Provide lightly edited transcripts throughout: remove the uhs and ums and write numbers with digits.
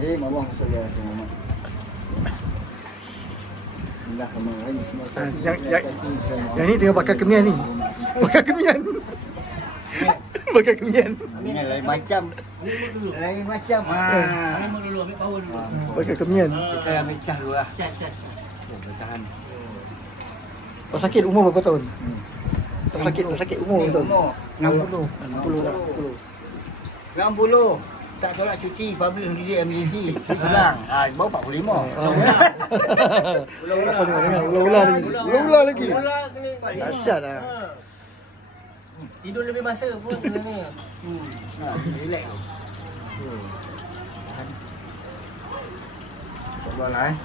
Allah sallallahu alaihi wasallam. Yang ni tengah bakar kemian ni. Bakar kemian. Bakar kemian. Ini lain macam. Lain macam. Ambil dulu, ambil power dulu. Bakar kemian. Kita ambil cah dulu lah. Cat. Bertahan. Tak sakit umur berapa tahun? Tak sakit umur berapa tahun? 60. 60. 60. Tak tolak cuti public holiday emergency. Hilang. Baru 45. Ular lagi. Dahsyat lah. Tidur lebih masa pun sebenarnya. Relax tu. Tak buat lah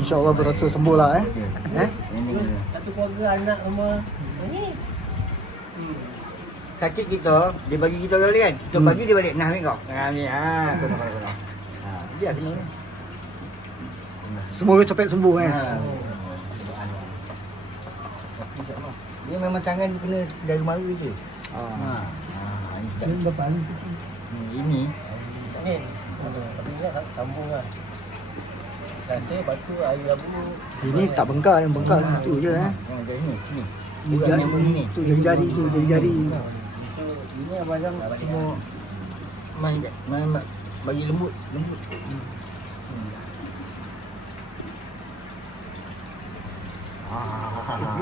InsyaAllah beratur sembuh lah Satu keluarga anak semua. Ini. Sakit kita, dia bagi kita kali kan. Kita bagi dia balik. Nah, ambil kau. Ni. Kena. Dia kena. Semoga cepat sembuh Dia memang tangan dia kena dari mara je. Ini berapa hari tu? Ini. Tapi ingat sambung lah. Rasa batu air labu. Sini tak bengkak, yang bengkak gitu je Ni tu jari-jari tu, jari-jari. Ini abang semua main bagi lembut. Ini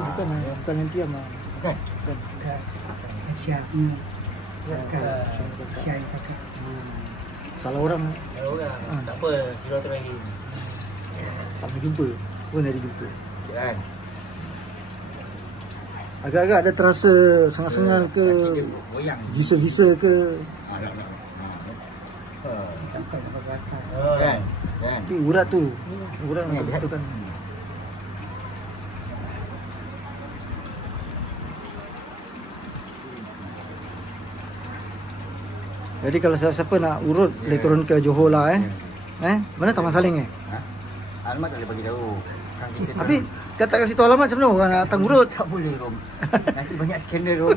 bukan nanti ama. Bukan. Salah orang. Tak apa, silaturahim. Tak berjumpa. Pun ada jumpa. Kan. Agak-agak ada terasa sengal-sengal ke, gisa-gisa ke. Kan. Itu urat tu. Urat yang kebetulan. Jadi kalau siapa nak urut boleh turun ke Johor lah Mana Taman Saling Alamat tak boleh bagi tahu. Tapi kata kasi tahu alamat macam mana orang nak datang urut? Tak boleh Rom. Nanti banyak skandal Rom.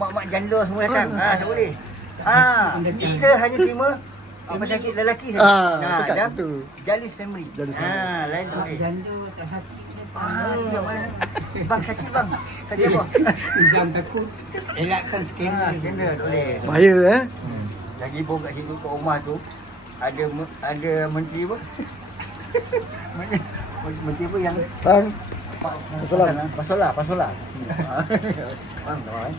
Mak-mak janda semua datang. Tak boleh. Kita hanya terima rumah sakit lelaki saja. Dan Jalis family. Lain tak boleh. Janda tak sakit. Bang sakit bang. Sakit apa? Izam takut. Elakkan skandal. Skandal tak boleh. Bahaya Lagi pun kat situ kat rumah tu ada menteri apa? Menteri apa yang Bang Pasola. Faham tak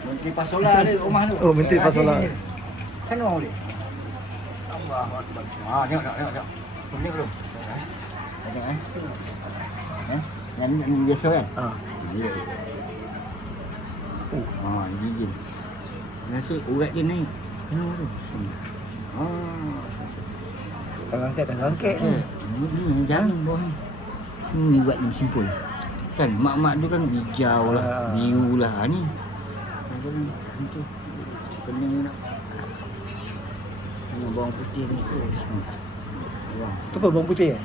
Menteri Pasola ada rumah tu. Oh, Menteri Pasola. Kan orang boleh. Allahu Akbar. Tengok. Tengok dulu. Tengok Yang biasa kan? Ya. Gigil. Rasa urat dia naik. Kenapa tu? Angkat Ni jangan bawah ni. Ni buat ni simpul. Kan mak-mak tu kan hijau lah, biru lah ni. Itu pening nak. Ni bawang putih ni. Itu apa bawang putih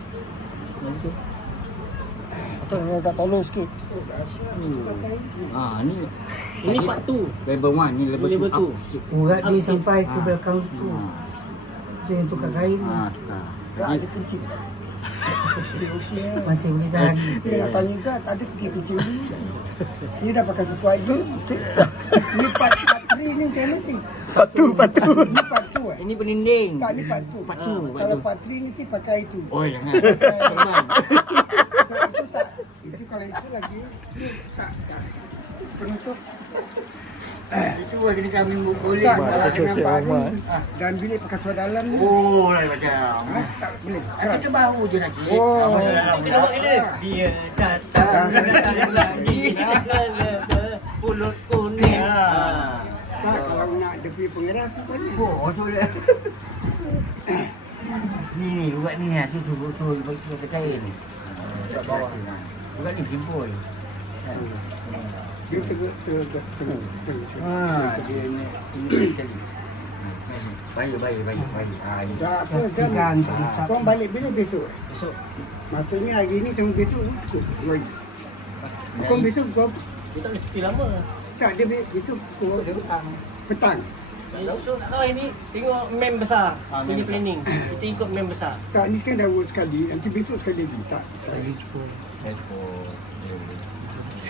Bawang putih. Atau yang tak tolong sikit. Ni. Ini part 2. Level 1 ni level 2. Urat dia sampai ke belakang tu. Macam tukar kain. Tukar. Ada kecil. Masih ni dah. Dia nak tanya ke tak ada pergi kecil ni. Dia dah pakai suku aja. Ni part 3 ni macam mana ni? Patu. Ni part 2 Ini peninding. Tak, ni part 2. Kalau part 3 ni pakai itu. Oh jangan. Itu tak. Itu kalau itu lagi. Itu tak. Penutup. Itu kena kami boleh. Dan bilik pakai suara dalam ni. Oh lain macam. Tak boleh. Kita baru je nak kira. Kita buat ini. Dia datang lagi. Pulut kuning. Tak, kalau nak dia punya pengeras tu pun. Tu boleh. Ni urat ni tu bagi ke kain ni. Kat bawah ni. Urat ni simpul. Dia tegak. Dia ni sekali. Baik. Tak apa kan. Kau balik bila besok? Besok. Maksudnya hari ni sama besok. Kau besok kau Dia tak boleh cuti lama. tak dia besok kau petang. Nah ini tengok mem besar punya planning. Kita ikut mem besar. Tak, ni sekarang dah urut sekali. Nanti besok sekali lagi. Tak.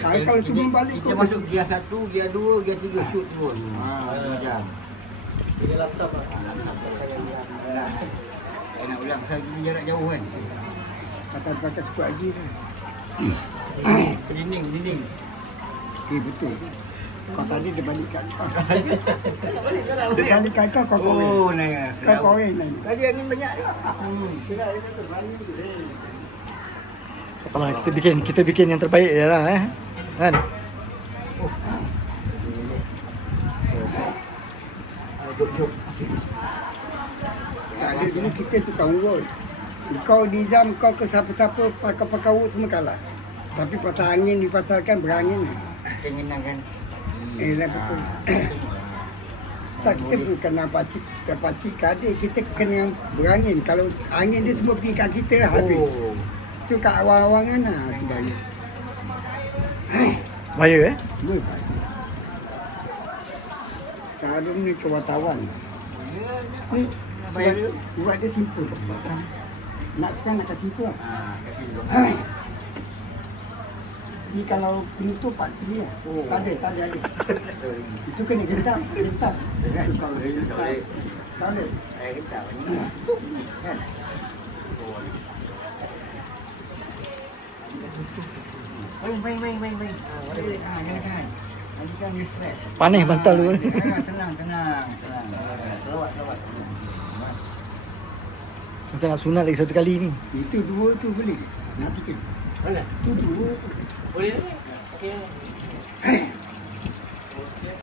Kalau cuma balik kita masuk gear 1, gear 2, gear 3 shoot pun. Macam. Dia lapsap lah. Nak ulang saya gini jarak jauh kan. Kata pakai suku haji tu. Dinding. Betul. Kau tadi dia balik kat kau. Dia balik kat kau, kau korek. Oh, naik. Kau korek naik. Tadi angin banyak ni. Apalah, kita bikin yang terbaik je lah kan. Tak ada dulu kita tukang urut. Kau Nizam, kau ke siapa-siapa pakai urut semua kalah. Tapi pasal angin dipasarkan berangin. Kengenang kan. Lah betul. Tak, kita perlu kena pacik kadir, kita kena berangin. Kalau angin dia semua pergi kat kita habis. Itu kat awang-awang kan lah. Itu bahaya. Bahaya Bahaya. Cara ni ke wartawan. Ni buat dia simple. Nak sekarang nak kasi tu lah. Kasih dulu. Ni kalau penutup Pak Tri lah. Tak ada. Itu kena gentam. Itu kalau gentam. Tak ada. Gentam ni. Kan? Baik. Jangan. Nanti kan dia stress. Panih bantal tu. Tenang. Lawat. Macam nak sunat lagi satu kali ni. Itu dua tu boleh. Nak tiga. Mana? Itu dua tu. Boleh ni? Okey.